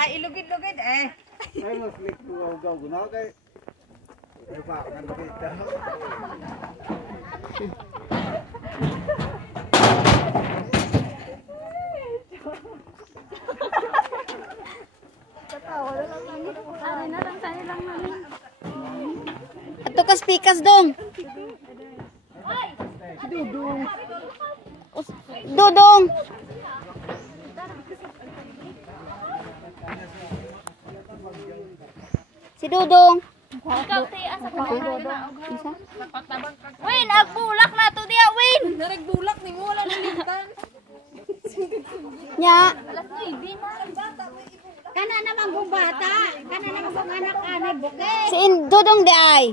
Ay, ilugid-lugid eh. Ay, mas lik gaw guna kay. Ay pa kan kita. Ato ka speakers dong. Dudong. Si Dudong. Ikaw ti asa ko Dudong. Isa? Win, agbulak na to diya, Win. Naregbulak ni mo wala nalimtan. Nya. Alas 9 na. Kana naman kung bata. Kana naman kung anak-anak bukit. Si Dudong di ay.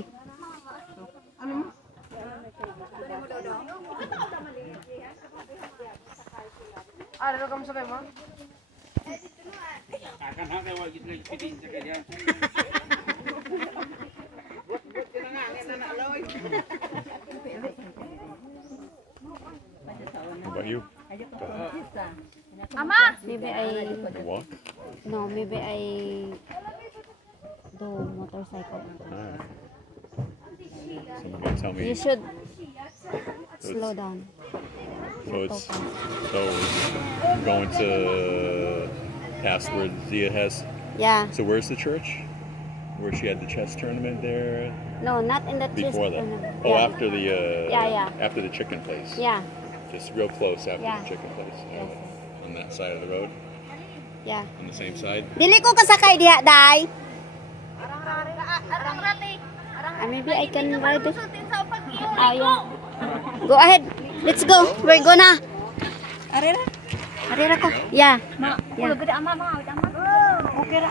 Ano ka mo sabay mo? Akan ha kay wagi lagi pitin sa kanya. How about you? Ama, Maybe I Walk? no, maybe I do motorcycle. Alright. Somebody tell me. You should slow down. So going to past where Zia has. Yeah. So where's the church? Where she had the chess tournament there? No, not in the chest. Before that. tournament. Oh, Yeah. after the Yeah. after the chicken place. Yeah. Just real close after Yeah. the chicken place. Yes. On that side of the road. Yeah. On the same side. Dili ko kasakay diha, Day. arang rati. Arang Maybe I can ride it. sutin sa upag iyo. Yeah. Go ahead. Let's go. We're gonna. Arera? Arira ko. Yeah. Ma, ulo gede ama. Okay ra.